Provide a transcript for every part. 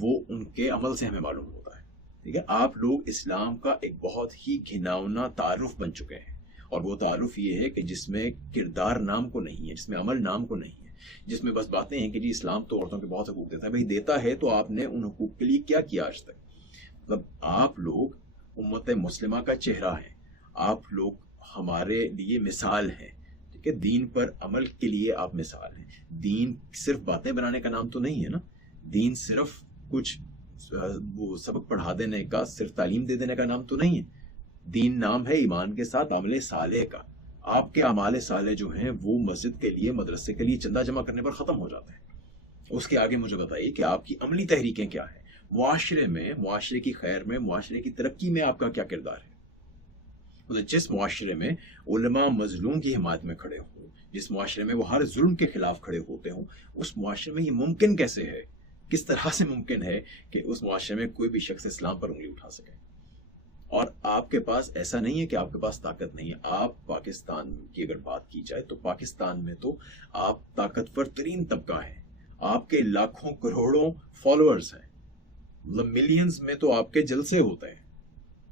وہ ان کے عمل سے ہمیں معلوم ہوتا ہے. ٹھیک ہے, آپ لوگ اسلام کا ایک بہت ہی گھناؤنا تعارف بن چکے ہیں, اور وہ تعارف یہ ہے کہ جس میں کردار نام کو نہیں ہے, جس میں عمل نام کو نہیں ہے, جس میں بس باتیں ہیں کہ جی اسلام تو عورتوں کے بہت حقوق دیتا ہے. بھائی دیتا ہے تو آپ نے ان حقوق کے لیے کیا کیا آج تک؟ مطلب آپ لوگ امت مسلمہ کا چہرہ ہیں, آپ لوگ ہمارے لیے مثال ہیں. ٹھیک ہے, دین پر عمل کے لیے آپ مثال ہیں. دین صرف باتیں بنانے کا نام تو نہیں ہے نا, دین صرف کچھ وہ سبق پڑھا دینے کا, صرف تعلیم دے دینے کا نام تو نہیں ہے. دین نام ہے ایمان کے ساتھ عمل صالح کا. آپ کے اعمال صالح جو ہیں وہ مسجد کے لیے, مدرسے کے لیے چندہ جمع کرنے پر ختم ہو جاتے ہیں. اس کے آگے مجھے بتائیے کہ آپ کی عملی تحریکیں کیا ہیں, معاشرے میں, معاشرے کی خیر میں, معاشرے کی ترقی میں آپ کا کیا کردار ہے. جس معاشرے میں علماء مظلوم کی حمایت میں کھڑے ہوں, جس معاشرے میں وہ ہر ظلم کے خلاف کھڑے ہوتے ہوں, اس معاشرے میں یہ ممکن کیسے ہے, کس طرح سے ممکن ہے کہ اس معاشرے میں کوئی بھی شخص اسلام پر انگلی اٹھا سکے؟ اور آپ کے پاس ایسا نہیں ہے کہ آپ کے پاس طاقت نہیں ہے. آپ پاکستان کی اگر بات کی جائے تو پاکستان میں تو آپ طاقتور ترین طبقہ ہیں. آپ کے لاکھوں کروڑوں فالوورز ہیں, مطلب ملینز میں تو آپ کے جلسے ہوتے ہیں.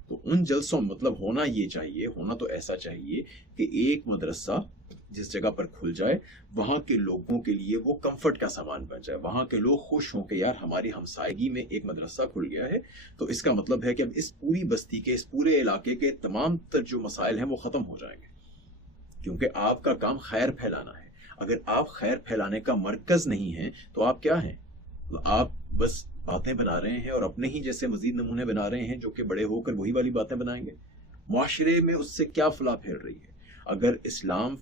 تو ان جلسوں مطلب ہونا یہ چاہیے, ہونا تو ایسا چاہیے کہ ایک مدرسہ جس جگہ پر کھل جائے وہاں کے لوگوں کے لیے وہ کمفرٹ کا سامان بن جائے, وہاں کے لوگ خوش ہوں کہ یار ہماری ہمسائیگی میں ایک مدرسہ کھل گیا ہے, تو اس کا مطلب ہے کہ اب اس پوری بستی کے, اس پورے علاقے کے تمام تر جو مسائل ہیں وہ ختم ہو جائیں گے, کیونکہ آپ کا کام خیر پھیلانا ہے. اگر آپ خیر پھیلانے کا مرکز نہیں ہیں تو آپ کیا ہیں؟ آپ بس باتیں بنا رہے ہیں اور اپنے ہی جیسے مزید نمونے بنا رہے ہیں جو کہ بڑے ہو کر وہی والی باتیں بنائیں گے. معاشرے میں اس سے کیا فلاح پھیل رہی ہے؟ اگر اسلام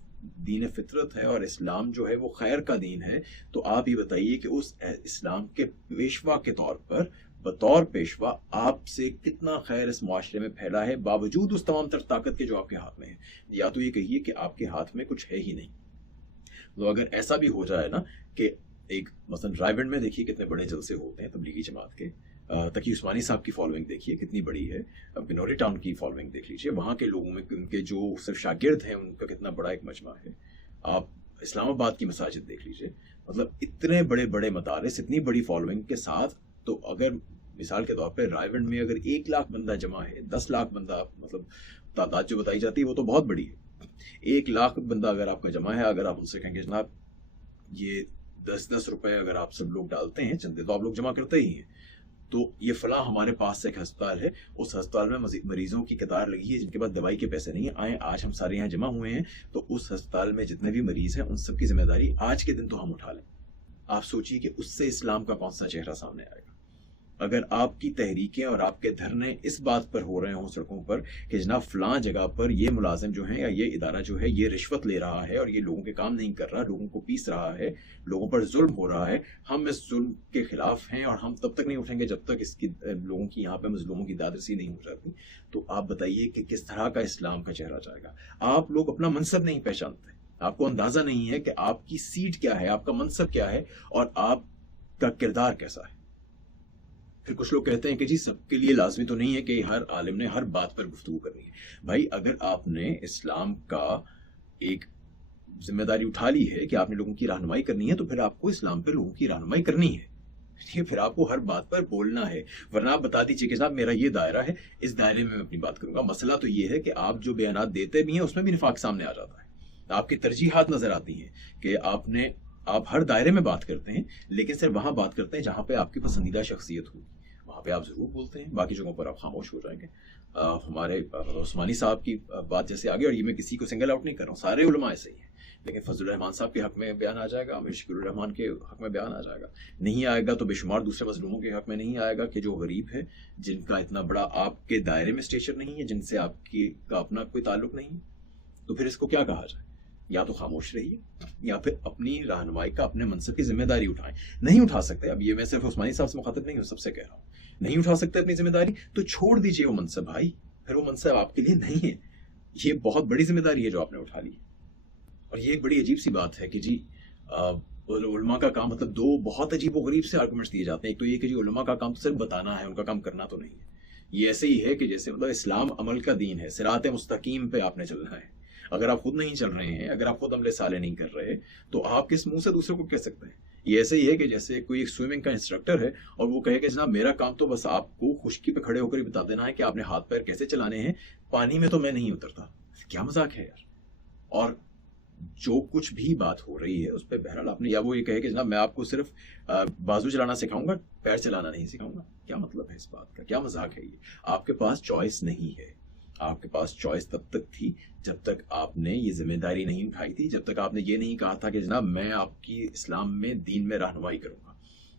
دین فطرت ہے اور اسلام جو ہے وہ خیر کا دین ہے, تو آپ یہ بتائیے کہ اس اسلام کے پیشوا کے طور پر, بطور پیشوا, آپ سے کتنا خیر اس معاشرے میں پھیلا ہے باوجود اس تمام تر طاقت کے جو آپ کے ہاتھ میں ہے. یا تو یہ کہیے کہ آپ کے ہاتھ میں کچھ ہے ہی نہیں. تو اگر ایسا بھی ہو جائے نا کہ ایک مثلا رائیونڈ میں دیکھیے کتنے بڑے جلسے ہوتے ہیں تبلیغی جماعت کے, تقی عثمانی صاحب کی فالوئنگ دیکھیے کتنی بڑی ہے, بنوری ٹاؤن کی فالوئنگ دیکھ لیجیے, وہاں کے لوگوں میں ان کے جو صرف شاگرد ہیں ان کا کتنا بڑا ایک مجمع ہے. آپ اسلام آباد کی مساجد دیکھ لیجیے, مطلب اتنے بڑے بڑے مدارس, اتنی بڑی فالوئنگ کے ساتھ. تو اگر مثال کے طور پہ رائیونڈ میں اگر 1 لاکھ بندہ جمع ہے, 10 لاکھ بندہ, مطلب تعداد جو بتائی جاتی ہے وہ تو بہت بڑی ہے. 1 لاکھ بندہ اگر آپ کا جمع ہے, اگر آپ ان سے کہیں گے جناب یہ 10 روپے اگر آپ سب لوگ ڈالتے ہیں چندے, تو آپ لوگ جمع کرتے ہی ہیں, تو یہ فلاں ہمارے پاس ایک ہسپتال ہے, اس ہسپتال میں مریضوں کی قطار لگی ہے جن کے پاس دوائی کے پیسے نہیں آئے, آج ہم سارے یہاں جمع ہوئے ہیں, تو اس ہسپتال میں جتنے بھی مریض ہیں ان سب کی ذمہ داری آج کے دن تو ہم اٹھا لیں. آپ سوچیے کہ اس سے اسلام کا کون سا چہرہ سامنے آئے گا. اگر آپ کی تحریکیں اور آپ کے دھرنے اس بات پر ہو رہے ہوں سڑکوں پر کہ جناب فلاں جگہ پر یہ ملازم جو ہیں یا یہ ادارہ جو ہے یہ رشوت لے رہا ہے اور یہ لوگوں کے کام نہیں کر رہا, لوگوں کو پیس رہا ہے, لوگوں پر ظلم ہو رہا ہے, ہم اس ظلم کے خلاف ہیں اور ہم تب تک نہیں اٹھیں گے جب تک اس کی لوگوں کی یہاں پہ مظلوموں کی دادرسی نہیں ہو جاتی. تو آپ بتائیے کہ کس طرح کا اسلام کا چہرہ جائے گا. آپ لوگ اپنا منصب نہیں پہچانتے, آپ کو اندازہ نہیں ہے کہ آپ کی سیٹ کیا ہے, آپ کا منصب کیا ہے اور آپ کا کردار کیسا ہے. پھر کچھ لوگ کہتے ہیں کہ جی سب کے لیے لازمی تو نہیں ہے کہ ہر عالم نے ہر بات پر گفتگو کرنی ہے. بھائی اگر آپ نے اسلام کا ایک ذمہ داری اٹھا لی ہے کہ آپ نے لوگوں کی رہنمائی کرنی ہے, تو پھر آپ کو اسلام پہ لوگوں کی رہنمائی کرنی ہے. پھر آپ کو ہر بات پر بولنا ہے, ورنہ آپ بتا دیجیے کہ صاحب میرا یہ دائرہ ہے, اس دائرے میں اپنی بات کروں گا. مسئلہ تو یہ ہے کہ آپ جو بیانات دیتے بھی ہیں اس میں بھی نفاق سامنے آ جاتا ہے. آپ کی ترجیحات نظر آتی ہیں کہ آپ ہر دائرے میں بات کرتے ہیں, لیکن صرف وہاں بات کرتے ہیں جہاں پہ آپ کی پسندیدہ شخصیت ہوگی, وہاں پہ آپ ضرور بولتے ہیں, باقی جگہوں پر آپ خاموش ہو جائیں گے. ہمارے عثمانی صاحب کی بات جیسے آگے, اور یہ میں کسی کو سنگل آؤٹ نہیں کر رہا ہوں, سارے علماء ایسے ہی ہیں, لیکن فضل الرحمان صاحب کے حق میں بیان آ جائے گا, امیر شکیل الرحمان کے حق میں بیان آ جائے گا, نہیں آئے گا تو بے شمار دوسرے مظلوموں کے حق میں نہیں آئے گا کہ جو غریب ہے, جن کا اتنا بڑا آپ کے دائرے میں اسٹیچر نہیں ہے, جن سے آپ کا اپنا کوئی تعلق نہیں ہے. تو پھر اس کو کیا کہا جائے؟ یا تو خاموش رہیے یا پھر اپنی رہنمائی کا, اپنے منصب کی ذمہ داری اٹھائیں. نہیں اٹھا سکتے, اب یہ میں صرف عثمانی صاحب سے مخاطب نہیں ہوں, سب سے کہہ رہا ہوں, نہیں اٹھا سکتے اپنی ذمہ داری تو چھوڑ دیجئے وہ منصب بھائی, پھر وہ منصب آپ کے لیے نہیں ہے. یہ بہت بڑی ذمہ داری ہے جو آپ نے اٹھا لی. اور یہ ایک بڑی عجیب سی بات ہے کہ جی علماء کا کام, مطلب 2 بہت عجیب و غریب سے آرگومنٹس دیے جاتے ہیں. ایک تو یہ کہ جی علماء کا کام تو صرف بتانا ہے, ان کا کام کرنا تو نہیں ہے. یہ ایسے ہی ہے کہ جیسے مطلب اسلام عمل کا دین ہے, صراط مستقیم پہ آپ نے چلنا ہے. اگر آپ خود نہیں چل رہے ہیں, اگر آپ خود عمل صالح نہیں کر رہے, تو آپ کس منہ سے دوسروں کو کہہ سکتے ہیں؟ یہ ایسے ہی ہے کہ جیسے کوئی ایک سوئمنگ کا انسٹرکٹر ہے اور وہ کہے کہ جناب میرا کام تو بس آپ کو خشکی پہ کھڑے ہو کر ہی بتا دینا ہے کہ آپ نے ہاتھ پیر کیسے چلانے ہیں، پانی میں تو میں نہیں اترتا. کیا مذاق ہے یار. اور جو کچھ بھی بات ہو رہی ہے اس پہ بہرحال آپ نے، یا وہ یہ کہے کہ جناب میں آپ کو صرف بازو چلانا سکھاؤں گا، پیر چلانا نہیں سکھاؤں گا. کیا مطلب ہے اس بات کا؟ کیا مذاق ہے یہ؟ آپ کے پاس چوائس نہیں ہے. آپ کے پاس چوائس تب تک تھی جب تک آپ نے یہ ذمہ داری نہیں اٹھائی تھی، جب تک آپ نے یہ نہیں کہا تھا کہ جناب میں آپ کی اسلام میں، دین میں رہنمائی کروں گا.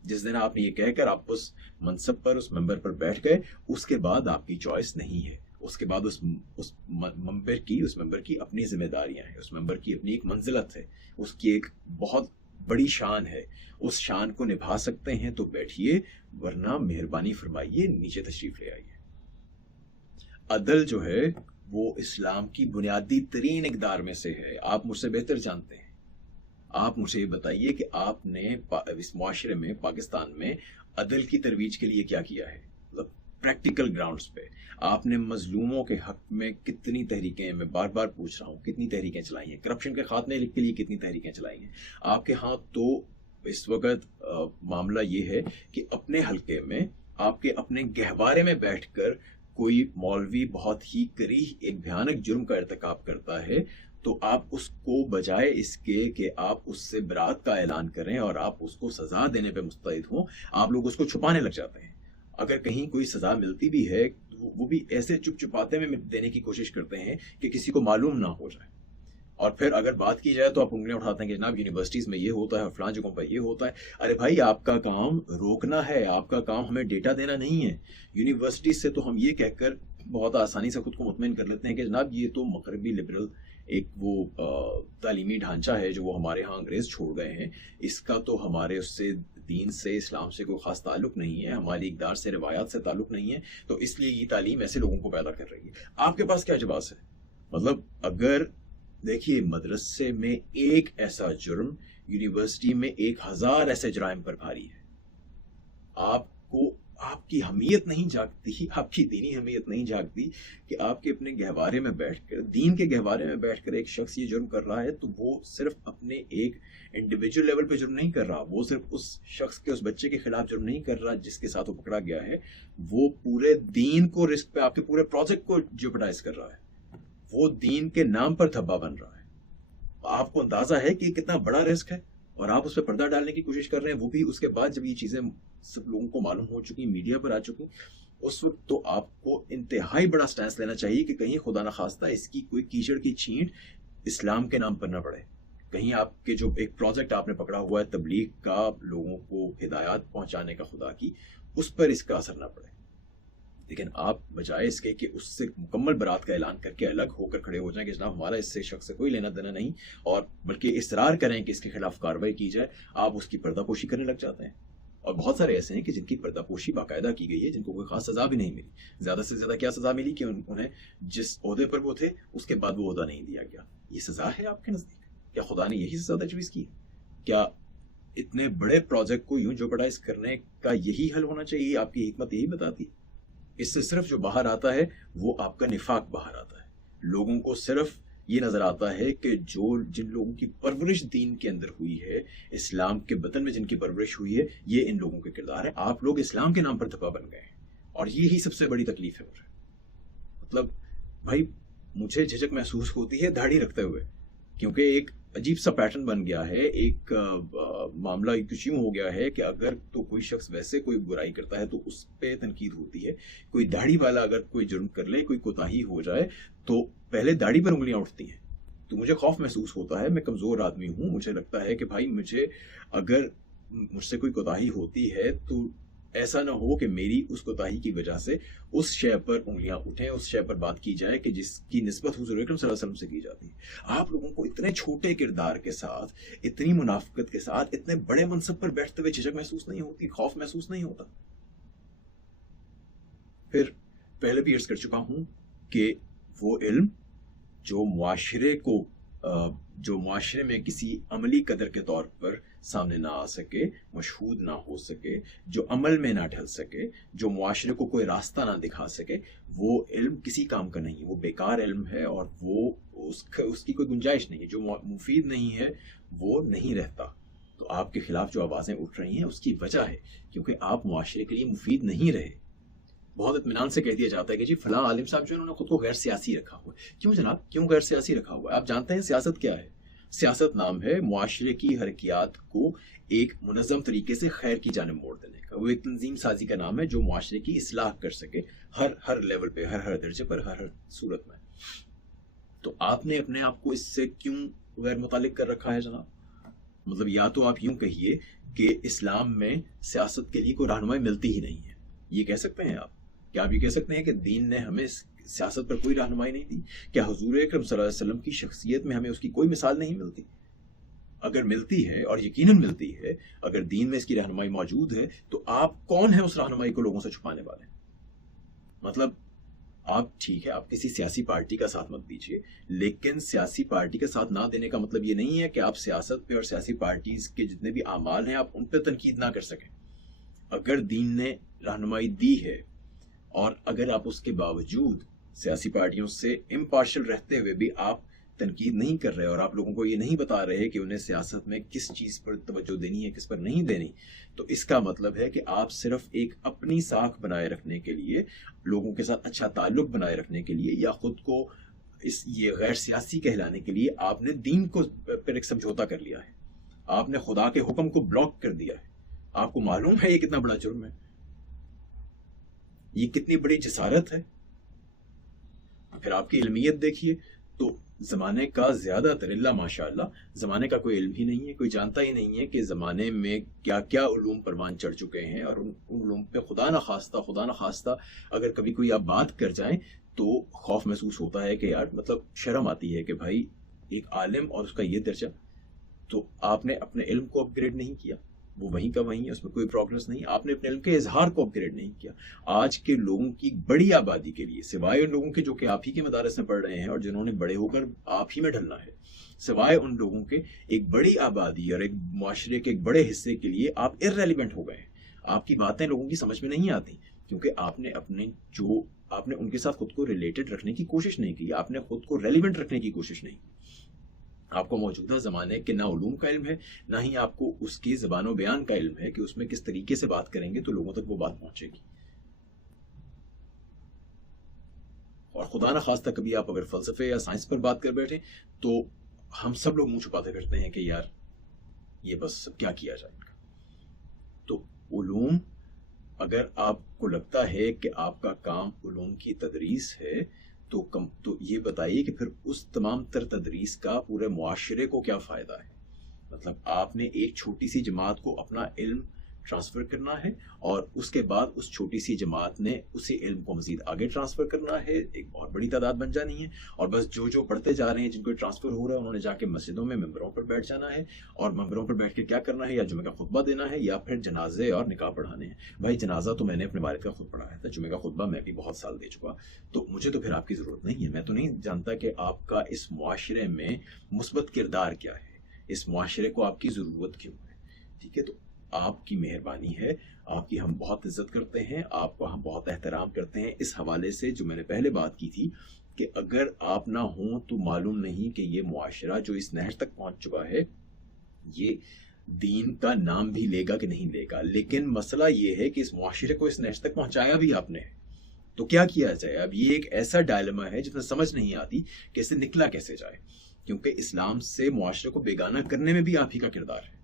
جس دن آپ نے یہ کہہ کر آپ اس منصب پر، اس ممبر پر بیٹھ گئے، اس کے بعد آپ کی چوائس نہیں ہے. اس کے بعد اس ممبر کی اپنی ذمہ داریاں ہیں، اس ممبر کی اپنی ایک منزلت ہے، اس کی ایک بہت بڑی شان ہے. اس شان کو نبھا سکتے ہیں تو بیٹھیے، ورنہ مہربانی فرمائیے نیچے تشریف لے آئیے. عدل جو ہے وہ اسلام کی بنیادی ترین اقدار میں سے ہے. آپ مجھ سے بہتر جانتے ہیں. آپ مجھے یہ بتائیے کہ آپ نے اس معاشرے میں، پاکستان میں عدل کی ترویج کے لیے کیا کیا ہے؟ پریکٹیکل گراؤنڈز پہ آپ نے مظلوموں کے حق میں کتنی تحریکیں، میں بار بار پوچھ رہا ہوں، کتنی تحریکیں چلائی ہیں؟ کرپشن کے خاتمے کے لیے کتنی تحریکیں چلائی ہیں آپ کے ہاں؟ تو اس وقت معاملہ یہ ہے کہ اپنے حلقے میں، آپ کے اپنے گہوارے میں بیٹھ کر کوئی مولوی بہت ہی کریہ ایک بھیانک جرم کا ارتکاب کرتا ہے تو آپ اس کو بجائے اس کے کہ آپ اس سے برات کا اعلان کریں اور آپ اس کو سزا دینے پہ مستعد ہوں، آپ لوگ اس کو چھپانے لگ جاتے ہیں. اگر کہیں کوئی سزا ملتی بھی ہے وہ بھی ایسے چپ چپاتے میں دینے کی کوشش کرتے ہیں کہ کسی کو معلوم نہ ہو جائے. اور پھر اگر بات کی جائے تو آپ انگلیاں اٹھاتے ہیں کہ جناب یونیورسٹیز میں یہ ہوتا ہے اور فلاں جگہوں پر یہ ہوتا ہے. ارے بھائی، آپ کا کام روکنا ہے، آپ کا کام ہمیں ڈیٹا دینا نہیں ہے. یونیورسٹیز سے تو ہم یہ کہہ کر بہت آسانی سے خود کو مطمئن کر لیتے ہیں کہ جناب یہ تو مغربی لبرل ایک وہ تعلیمی ڈھانچہ ہے جو وہ ہمارے ہاں انگریز چھوڑ گئے ہیں، اس کا تو ہمارے اس سے، دین سے، اسلام سے کوئی خاص تعلق نہیں ہے، ہماری اقدار سے، روایات سے تعلق نہیں ہے، تو اس لیے یہ تعلیم ایسے لوگوں کو پیدا کر رہی ہے. آپ کے پاس کیا جواز ہے؟ مطلب اگر دیکھیے مدرسے میں ایک ایسا جرم، یونیورسٹی میں 1000 ایسے جرائم پر بھاری ہے. آپ کو، آپ کی حمیت نہیں جاگتی، آپ کی دینی حمیت نہیں جاگتی کہ آپ کے اپنے گہوارے میں بیٹھ کر، دین کے گہوارے میں بیٹھ کر ایک شخص یہ جرم کر رہا ہے تو وہ صرف اپنے ایک انڈیویجول لیول پہ جرم نہیں کر رہا، وہ صرف اس شخص کے، اس بچے کے خلاف جرم نہیں کر رہا جس کے ساتھ وہ پکڑا گیا ہے، وہ پورے دین کو رسک پہ، آپ کے پورے پروجیکٹ کو جیوپٹائز کر رہا ہے، وہ دین کے نام پر دھبا بن رہا ہے. آپ کو اندازہ ہے کہ کتنا بڑا رسک ہے اور آپ اس پہ پردہ ڈالنے کی کوشش کر رہے ہیں، وہ بھی اس کے بعد جب یہ چیزیں سب لوگوں کو معلوم ہو چکی، میڈیا پر آ چکی، اس وقت تو آپ کو انتہائی بڑا سٹینس لینا چاہیے کہ کہیں خدا نخواستہ اس کی کوئی کیچڑ کی چھینٹ اسلام کے نام پر نہ پڑے. کہیں آپ کے جو ایک پروجیکٹ آپ نے پکڑا ہوا ہے تبلیغ کا، لوگوں کو ہدایات پہنچانے کا خدا کی، اس پر اس کا اثر نہ پڑے. لیکن آپ بجائے اس کے کہ اس سے مکمل برات کا اعلان کر کے الگ ہو کر کھڑے ہو جائیں کہ جناب ہمارا اس سے شخص سے کوئی لینا دینا نہیں، اور بلکہ اصرار کریں کہ اس کے خلاف کارروائی کی جائے، آپ اس کی پردہ پوشی کرنے لگ جاتے ہیں. اور بہت سارے ایسے ہیں کہ جن کی پردہ پوشی باقاعدہ کی گئی ہے، جن کو کوئی خاص سزا بھی نہیں ملی. زیادہ سے زیادہ کیا سزا ملی کہ انہیں جس عہدے پر وہ تھے اس کے بعد وہ عہدہ نہیں دیا گیا. یہ سزا ہے آپ کے نزدیک؟ کیا خدا نے یہی سزا تجویز کی؟ کیا اتنے بڑے پروجیکٹ کو یوں جوپٹائز کرنے کا یہی حل ہونا چاہیے؟ آپ کی حکمت یہی بتاتی؟ اس سے صرف جو باہر آتا ہے وہ آپ کا نفاق باہر آتا ہے. لوگوں کو صرف یہ نظر آتا ہے کہ جن لوگوں کی پرورش دین کے اندر ہوئی ہے، اسلام کے وطن میں جن کی پرورش ہوئی ہے، یہ ان لوگوں کے کردار ہے. آپ لوگ اسلام کے نام پر دھپا بن گئے ہیں اور یہی سب سے بڑی تکلیف ہے مجھے. مطلب بھائی مجھے جھجک محسوس ہوتی ہے داڑھی رکھتے ہوئے، کیونکہ ایک عجیب سا پیٹرن بن گیا ہے، ایک معاملہ کچھ یوں ہو گیا ہے کہ اگر تو کوئی شخص ویسے کوئی برائی کرتا ہے تو اس پہ تنقید ہوتی ہے. کوئی داڑھی والا اگر کوئی جرم کر لے، کوئی کوتاہی ہو جائے تو پہلے داڑھی پر انگلیاں اٹھتی ہیں. تو مجھے خوف محسوس ہوتا ہے، میں کمزور آدمی ہوں، مجھے لگتا ہے کہ بھائی اگر مجھ سے کوئی کوتاہی ہوتی ہے تو ایسا نہ ہو کہ میری اس کوتاہی کی وجہ سے اس شے پر انگلیاں اٹھیں، اس شے پر بات کی جائے کہ جس کی نسبت حضور اکرم صلی اللہ علیہ وسلم سے کی جاتی ہے. آپ لوگوں کو اتنے چھوٹے کردار کے ساتھ، اتنی منافقت کے ساتھ، اتنے بڑے منصب پر بیٹھتے ہوئے جھجک محسوس نہیں ہوتی، خوف محسوس نہیں ہوتا؟ پھر پہلے بھی عرض کر چکا ہوں کہ وہ علم جو معاشرے میں کسی عملی قدر کے طور پر سامنے نہ آ سکے، مشہود نہ ہو سکے، جو عمل میں نہ ڈھل سکے، جو معاشرے کو کوئی راستہ نہ دکھا سکے، وہ علم کسی کام کا نہیں، وہ بیکار علم ہے اور وہ اس کی کوئی گنجائش نہیں ہے. جو مفید نہیں ہے وہ نہیں رہتا. تو آپ کے خلاف جو آوازیں اٹھ رہی ہیں اس کی وجہ ہے کیونکہ آپ معاشرے کے لیے مفید نہیں رہے. بہت اطمینان سے کہہ دیا جاتا ہے کہ جی فلاں عالم صاحب جو انہوں نے خود کو غیر سیاسی رکھا ہوا ہے. کیوں جناب, کیوں غیر سیاسی رکھا ہوا ہے؟ آپ جانتے ہیں سیاست کیا ہے؟ سیاست نام ہے معاشرے کی حرکیات کو ایک منظم طریقے سے خیر کی جانب موڑ دینے کا. وہ ایک تنظیم سازی کا نام ہے جو معاشرے کی اصلاح کر سکے ہر لیول پہ, ہر درجے پر, ہر صورت میں. تو آپ نے اپنے آپ کو اس سے کیوں غیر متعلق کر رکھا ہے جناب؟ مطلب یا تو آپ یوں کہیے کہ اسلام میں سیاست کے لیے کوئی رہنمائی ملتی ہی نہیں ہے, یہ کہہ سکتے ہیں آپ؟ کیا آپ یہ کہہ سکتے ہیں کہ دین نے ہمیں سیاست پر کوئی رہنمائی نہیں دی؟ کیا حضور اکرم صلی اللہ علیہ وسلم کی شخصیت میں ہمیں اس کی کوئی مثال نہیں ملتی؟ اگر ملتی ہے, اور یقیناً ملتی ہے, اگر دین میں اس کی رہنمائی موجود ہے, تو آپ کون ہیں اس رہنمائی کو لوگوں سے چھپانے والے؟ مطلب آپ ٹھیک ہے, آپ کسی سیاسی پارٹی کا ساتھ مت دیجیے, لیکن سیاسی پارٹی کا ساتھ نہ دینے کا مطلب یہ نہیں ہے کہ آپ سیاست پہ اور سیاسی پارٹیز کے جتنے بھی اعمال ہیں آپ ان پہ تنقید نہ کر سکیں. اگر دین نے رہنمائی دی ہے اور اگر آپ اس کے باوجود سیاسی پارٹیوں سے امپارشل رہتے ہوئے بھی آپ تنقید نہیں کر رہے اور آپ لوگوں کو یہ نہیں بتا رہے کہ انہیں سیاست میں کس چیز پر توجہ دینی ہے, کس پر نہیں دینی, تو اس کا مطلب ہے کہ آپ صرف ایک اپنی ساکھ بنائے رکھنے کے لیے, لوگوں کے ساتھ اچھا تعلق بنائے رکھنے کے لیے, یا خود کو یہ غیر سیاسی کہلانے کے لیے آپ نے دین کو پر ایک سمجھوتا کر لیا ہے. آپ نے خدا کے حکم کو بلاک کر دیا ہے. آپ کو معلوم ہے یہ کتنا بڑا جرم ہے؟ یہ کتنی بڑی جسارت ہے؟ پھر آپ کی علمیت دیکھیے تو زمانے کا زیادہ تر, اللہ ماشاءاللہ, زمانے کا کوئی علم ہی نہیں ہے, کوئی جانتا ہی نہیں ہے کہ زمانے میں کیا کیا علوم پروان چڑھ چکے ہیں, اور ان علوم پہ خدا نہ خواستہ اگر کبھی کوئی آپ بات کر جائیں تو خوف محسوس ہوتا ہے کہ یار مطلب شرم آتی ہے کہ بھائی ایک عالم اور اس کا یہ درجہ, تو آپ نے اپنے علم کو اپ گریڈ نہیں کیا, وہ وہیں کا وہیں ہے, اس میں کوئی پروگرس نہیں. آپ نے اپنے علم کے اظہار کو اپ گریڈ نہیں کیا. آج کے لوگوں کی بڑی آبادی کے لیے, سوائے ان لوگوں کے جو کہ آپ ہی کے مدارس میں پڑھ رہے ہیں اور جنہوں نے بڑے ہو کر آپ ہی میں ڈھلنا ہے, سوائے ان لوگوں کے ایک بڑی آبادی اور ایک معاشرے کے ایک بڑے حصے کے لیے آپ ارریلیونٹ ہو گئے ہیں. آپ کی باتیں لوگوں کی سمجھ میں نہیں آتی کیونکہ آپ نے ان کے ساتھ خود کو ریلیٹڈ رکھنے کی کوشش نہیں کی, آپ نے خود کو ریلیونٹ رکھنے کی کوشش نہیں کی. آپ کو موجودہ زمانے کے نہ علوم کا علم ہے, نہ ہی آپ کو اس کی زبان و بیان کا علم ہے کہ اس میں کس طریقے سے بات کریں گے تو لوگوں تک وہ بات پہنچے گی. اور خدا نہ خواستہ کبھی آپ اگر فلسفے یا سائنس پر بات کر بیٹھے تو ہم سب لوگ منہ چھپاتے پھرتے ہیں کہ یار یہ بس کیا کیا جائے ان کا. تو علوم, اگر آپ کو لگتا ہے کہ آپ کا کام علوم کی تدریس ہے تو یہ بتائیے کہ پھر اس تمام تر تدریس کا پورے معاشرے کو کیا فائدہ ہے؟ مطلب آپ نے ایک چھوٹی سی جماعت کو اپنا علم ٹرانسفر کرنا ہے اور اس کے بعد اس چھوٹی سی جماعت نے اسی علم کو مزید آگے ٹرانسفر کرنا ہے, ایک بہت بڑی تعداد بن جانی ہے, اور بس جو پڑھتے جا رہے ہیں جن کو ٹرانسفر ہو رہا ہے انہوں نے جا کے مسجدوں میں ممبروں پر بیٹھ جانا ہے, اور ممبروں پر بیٹھ کے کیا کرنا ہے, یا جمعہ کا خطبہ دینا ہے یا پھر جنازے اور نکاح پڑھانے ہیں. بھائی جنازہ تو میں نے اپنے والد کا خود پڑھایا تھا, جمعہ کا خطبہ میں بھی بہت سال دے چکا, تو مجھے تو پھر آپ کی ضرورت نہیں ہے. میں تو نہیں جانتا کہ آپ کا اس معاشرے میں مثبت کردار کیا ہے, اس معاشرے کو آپ کی ضرورت کیوں ہے. ٹھیک ہے, تو آپ کی مہربانی ہے, آپ کی ہم بہت عزت کرتے ہیں, آپ کو ہم بہت احترام کرتے ہیں. اس حوالے سے جو میں نے پہلے بات کی تھی کہ اگر آپ نہ ہوں تو معلوم نہیں کہ یہ معاشرہ جو اس نہج تک پہنچ چکا ہے یہ دین کا نام بھی لے گا کہ نہیں لے گا. لیکن مسئلہ یہ ہے کہ اس معاشرے کو اس نہج تک پہنچایا بھی آپ نے, تو کیا کیا جائے؟ اب یہ ایک ایسا ڈائلما ہے جس میں سمجھ نہیں آتی کہ اسے نکلا کیسے جائے, کیونکہ اسلام سے معاشرے کو بیگانہ کرنے میں بھی آپ ہی کا کردار ہے,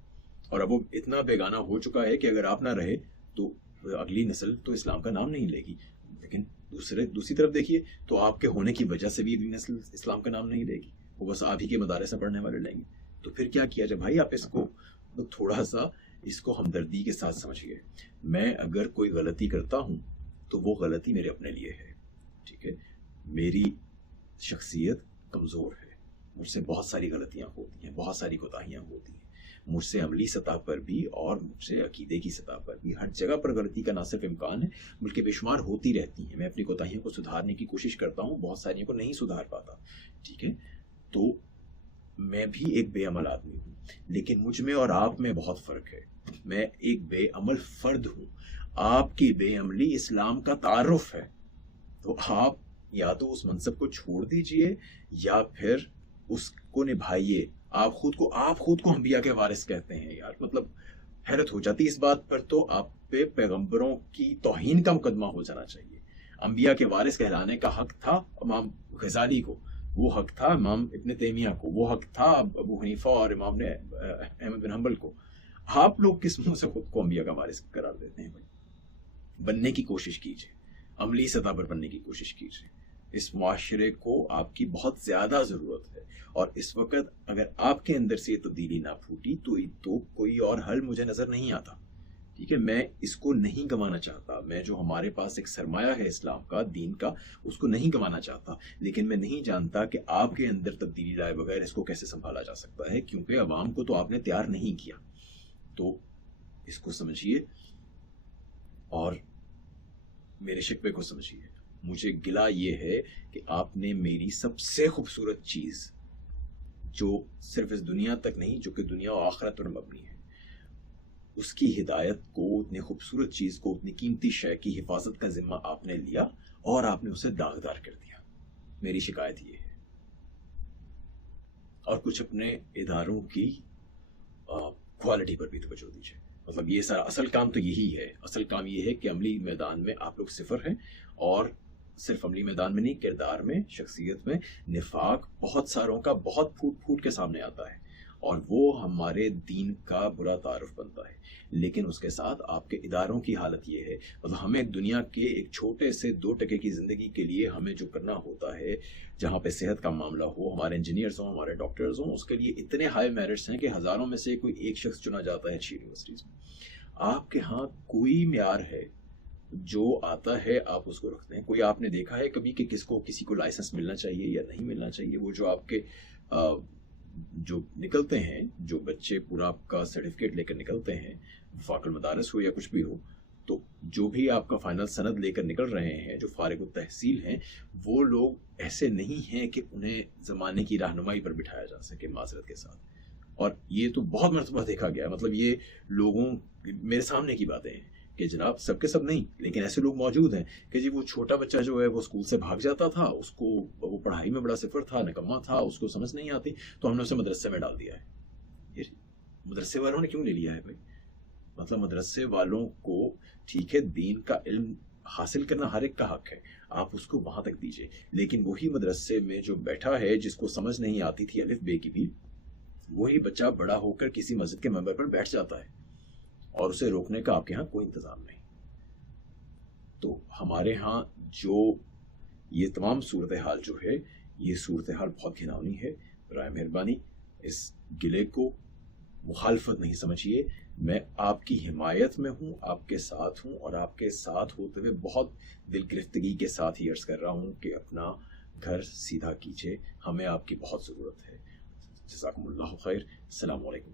اور اب وہ اتنا بیگانہ ہو چکا ہے کہ اگر آپ نہ رہے تو اگلی نسل تو اسلام کا نام نہیں لے گی. لیکن دوسری طرف دیکھیے تو آپ کے ہونے کی وجہ سے بھی اگلی نسل اسلام کا نام نہیں لے گی, وہ بس آپ ہی کے مدارس سے پڑھنے والے لیں گے. تو پھر کیا کیا جائے بھائی؟ آپ اس کو تھوڑا سا اس کو ہمدردی کے ساتھ سمجھیے. میں اگر کوئی غلطی کرتا ہوں تو وہ غلطی میرے اپنے لیے ہے. ٹھیک ہے, میری شخصیت کمزور ہے, مجھ سے بہت ساری غلطیاں ہوتی ہیں, بہت ساری کوتاہیاں ہوتی ہیں, مجھ سے عملی سطح پر بھی اور مجھ سے عقیدے کی سطح پر بھی, ہر جگہ پر غلطی کا نہ صرف امکان ہے بلکہ بے شمار ہوتی رہتی ہیں. میں اپنی کوتاہیوں کو سدھارنے کی کوشش کرتا ہوں, بہت ساریوں کو نہیں سدھار پاتا. ٹھیک ہے, تو میں بھی ایک بے عمل آدمی ہوں, لیکن مجھ میں اور آپ میں بہت فرق ہے. میں ایک بے عمل فرد ہوں, آپ کی بے عملی اسلام کا تعارف ہے. تو آپ یا تو اس منصب کو چھوڑ دیجئے یا پھر اس کو نبھائیے. آپ خود کو انبیاء کے وارث کہتے ہیں یار. مطلب حیرت ہو جاتی اس بات پر. تو آپ پہ پیغمبروں کی توہین کا مقدمہ ہو جانا چاہیے. انبیاء کے وارث کہلانے کا حق تھا امام غزالی کو, وہ حق تھا امام ابن تیمیہ کو, وہ حق تھا ابو حنیفہ اور امام نے احمد بن حنبل کو. آپ لوگ کس منہ سے خود کو انبیاء کا وارث قرار دیتے ہیں؟ بھائی بننے کی کوشش کیجیے, عملی سطح پر بننے کی کوشش کیجیے. اس معاشرے کو آپ کی بہت زیادہ ضرورت ہے, اور اس وقت اگر آپ کے اندر سے یہ تبدیلی نہ پھوٹی تو کوئی اور حل مجھے نظر نہیں آتا. ٹھیک ہے, میں اس کو نہیں گنوانا چاہتا. میں جو ہمارے پاس ایک سرمایہ ہے اسلام کا, دین کا, اس کو نہیں گنوانا چاہتا. لیکن میں نہیں جانتا کہ آپ کے اندر تبدیلی لائے بغیر اس کو کیسے سنبھالا جا سکتا ہے, کیونکہ عوام کو تو آپ نے تیار نہیں کیا. تو اس کو سمجھیے اور میرے شکوے کو سمجھیے. مجھے گلہ یہ ہے کہ آپ نے میری سب سے خوبصورت چیز, جو صرف اس دنیا تک نہیں, جو کہ دنیا و آخرت پر مبنی ہے, اس کی ہدایت کو, اتنی خوبصورت چیز کو, اتنی قیمتی شے کی حفاظت کا ذمہ آپ نے لیا اور آپ نے اسے داغدار کر دیا. میری شکایت یہ ہے. اور کچھ اپنے اداروں کی کوالٹی پر بھی توجہ دیجیے. مطلب یہ سارا اصل کام تو یہی ہے. اصل کام یہ ہے کہ عملی میدان میں آپ لوگ صفر ہیں, اور صرف عملی میدان میں نہیں, کردار میں, شخصیت میں نفاق بہت ساروں کا بہت پھوٹ پھوٹ کے سامنے آتا ہے, اور وہ ہمارے دین کا برا تعارف بنتا ہے. لیکن اس کے ساتھ آپ کے اداروں کی حالت یہ ہے, مطلب ہمیں دنیا کے ایک چھوٹے سے 2% کی زندگی کے لیے ہمیں جو کرنا ہوتا ہے, جہاں پہ صحت کا معاملہ ہو, ہمارے انجینئرز ہوں, ہمارے ڈاکٹرز ہوں, اس کے لیے اتنے ہائی میرٹس ہیں کہ ہزاروں میں سے کوئی ایک شخص چنا جاتا ہے اچھی یونیورسٹیز میں. آپ کے ہاں کوئی معیار ہے, جو آتا ہے آپ اس کو رکھتے ہیں. کوئی آپ نے دیکھا ہے کبھی کہ کسی کو لائسنس ملنا چاہیے یا نہیں ملنا چاہیے؟ وہ جو آپ کے جو نکلتے ہیں, جو بچے پورا آپ کا سرٹیفکیٹ لے کر نکلتے ہیں, وفاق المدارس ہو یا کچھ بھی ہو, تو جو بھی آپ کا فائنل سند لے کر نکل رہے ہیں, جو فارغ التحصیل ہیں, وہ لوگ ایسے نہیں ہیں کہ انہیں زمانے کی رہنمائی پر بٹھایا جا سکے معذرت کے ساتھ. اور یہ تو بہت مرتبہ دیکھا گیا. مطلب یہ لوگوں, میرے سامنے کی باتیں ہیں کہ جناب سب کے سب نہیں, لیکن ایسے لوگ موجود ہیں کہ جی وہ چھوٹا بچہ جو ہے وہ اسکول سے بھاگ جاتا تھا, اس کو وہ پڑھائی میں بڑا صفر تھا, نکما تھا, اس کو سمجھ نہیں آتی, تو ہم نے اسے مدرسے میں ڈال دیا ہے. یہ مدرسے والوں نے کیوں لے لیا ہے بھائی؟ مطلب مدرسے والوں کو, ٹھیک ہے دین کا علم حاصل کرنا ہر ایک کا حق ہے, آپ اس کو وہاں تک دیجئے, لیکن وہی مدرسے میں جو بیٹھا ہے, جس کو سمجھ نہیں آتی تھی الف بے کی بھی, وہی بچہ بڑا ہو کر کسی مسجد کے ممبر پر بیٹھ جاتا ہے, اور اسے روکنے کا آپ کے ہاں کوئی انتظام نہیں. تو ہمارے ہاں جو یہ تمام صورتحال جو ہے, یہ صورتحال بہت گھناؤنی ہے. برائے مہربانی اس گلے کو مخالفت نہیں سمجھیے. میں آپ کی حمایت میں ہوں, آپ کے ساتھ ہوں, اور آپ کے ساتھ ہوتے ہوئے بہت دل گرفتگی کے ساتھ ہی عرض کر رہا ہوں کہ اپنا گھر سیدھا کیجیے, ہمیں آپ کی بہت ضرورت ہے. جزاکم اللہ خیر. السلام علیکم.